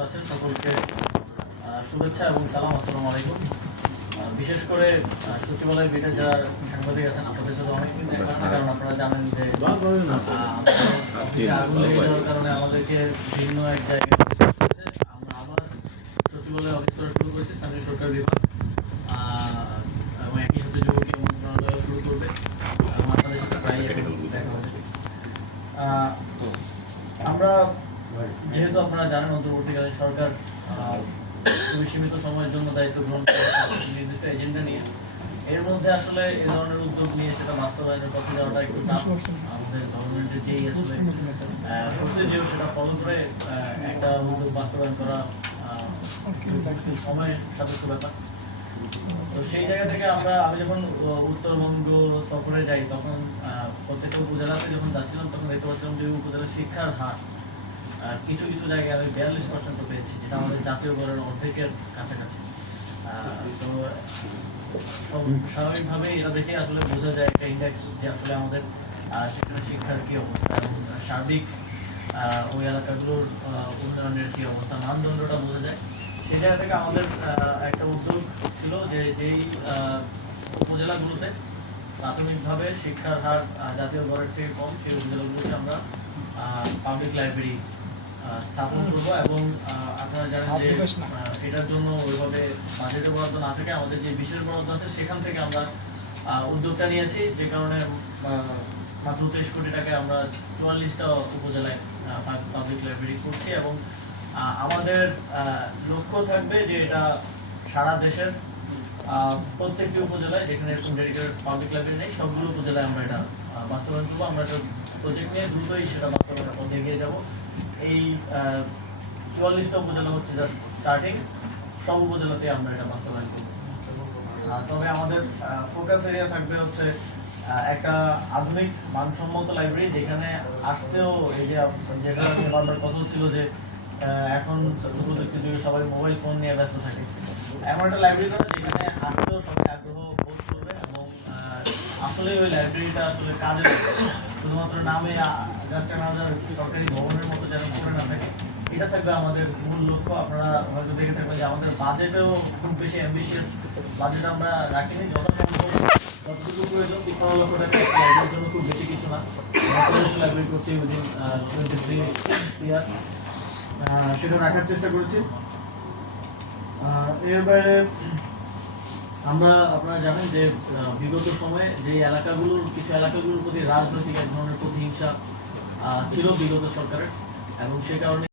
আছেন সকলকে শুভেচ্ছা এবং সালাম। আসসালামু আলাইকুম। বিশেষ করে সচিবালয়ের ভিতরে যারা সাংবাদিক আছেন আপনাদের সাথে অনেকদিন দেখা হয় না, কারণ আপনারা জানেন যে আগুন লেগে যাওয়ার কারণে আমাদেরকে ভিন্ন এক জায়গায় আমরা আবার সচিবালয়ে অফিস করা শুরু করেছি। স্থানীয় সরকার বিভাগ এবং একই সাথে যুবকী মন্ত্রণালয় শুরু করবে এবং আপনাদের সাথে প্রায় দেখা হয়েছে। আমরা যেহেতু আপনারা জানেন অন্তর্বর্তীকালীন সরকার খুবই সীমিত সময়ের জন্য দায়িত্ব গ্রহণ করে নির্দিষ্ট এজেন্ডা নিয়ে, এর মধ্যে আসলে এ ধরনের উদ্যোগ নিয়ে সেটা বাস্তবায়নের পথে যাওয়াটা একটু টাফ। আমাদের গভর্নমেন্টের যেই আসলে প্রসিডিওর সেটা ফলো করে একটা উদ্যোগ বাস্তবায়ন করা সময় সাপেক্ষ ব্যাপার। তো সেই জায়গা থেকে আমি যখন উত্তরবঙ্গ সফরে যাই তখন প্রত্যেকটা উপজেলাতে যখন যাচ্ছিলাম তখন দেখতে পাচ্ছিলাম যে উপজেলার শিক্ষার হার কিছু কিছু জায়গায় আমি 42% পেয়েছি, যেটা আমাদের জাতীয় গড়ের অর্ধেকের কাছাকাছি। তো স্বাভাবিকভাবেই এটা দেখে আসলে বোঝা যায় একটা ইন্ডেক্স যে আসলে আমাদের সেখানে শিক্ষার কি অবস্থা এবং সার্বিক ওই এলাকাগুলোর উন্নয়নের কি অবস্থা, মানদণ্ডটা বোঝা যায়। সেই জায়গা থেকে আমাদের একটা উদ্যোগ ছিল যে যেই উপজেলাগুলোতে প্রাথমিকভাবে শিক্ষার হার জাতীয় গড়ের থেকে কম সেই উপজেলাগুলোতে আমরা পাবলিক লাইব্রেরি স্থাপন করব। এবং আপনারা জানেন যে এটার জন্য ওইভাবে বাজেটের বরাদ্দ না থেকে আমাদের যে বিশেষ বরাদ্দ আছে সেখান থেকে আমরা উদ্যোগটা নিয়েছি, যে কারণে মাত্র 23 কোটি টাকায় আমরা 44টা উপজেলায় পাবলিক লাইব্রেরি করছি। এবং আমাদের লক্ষ্য থাকবে যে এটা সারা দেশের প্রত্যেকটি উপজেলায় যেখানে এরকম ডেডিকেটেড পাবলিক লাইব্রেরি নেই সবগুলো উপজেলায় আমরা এটা বাস্তবায়ন করবো। আমরা একটা প্রজেক্ট নিয়ে দ্রুতই সেটা বাস্তবায়নের পথে এগিয়ে যাবো। এই 44টা উপজেলা হচ্ছে জাস্ট স্টার্টিং, সব উপজেলাতে আমরা এটা বাস্তবায়ন করবো। তবে আমাদের ফোকাস এরিয়া থাকবে হচ্ছে একটা আধুনিক মানসম্মত লাইব্রেরি, যেখানে আসতেও এই যে যেটা বারবার কথা হচ্ছিল যে এখন প্রযুক্তির যুগে সবাই মোবাইল ফোন নিয়ে ব্যস্ত থাকে, এমন একটা লাইব্রেরি করা যেখানে আসতেও সবাই আগ্রহ বোধ করবে এবং আসলে ওই লাইব্রেরিটা আসলে কাজে শুধুমাত্র নামে সরকারি ভবনের মতো যেন করে না থাকে, এটা থাকবে আমাদের মূল লক্ষ্য। আপনারা হয়তো দেখে থাকবেন যে আমাদের বাজেটেও খুব বেশি অ্যাম্বিশিয়াস বাজেট আমরা রাখিনি, যথাসম্ভব যতটুকু প্রয়োজন 15 লক্ষ টাকা লাইব্রেরির জন্য, খুব বেশি কিছু না। লাইব্রেরি করছি উইদিন 23 ইয়ার, সেটা রাখার চেষ্টা করেছি। এর বাইরে আপনারা জানেন যে বিগত সময়ে যে কিছু এলাকাগুলোর প্রতি রাজনৈতিক এক ধরনের প্রতিহিংসা ছিল বিগত সরকারের, এবং সে কারণে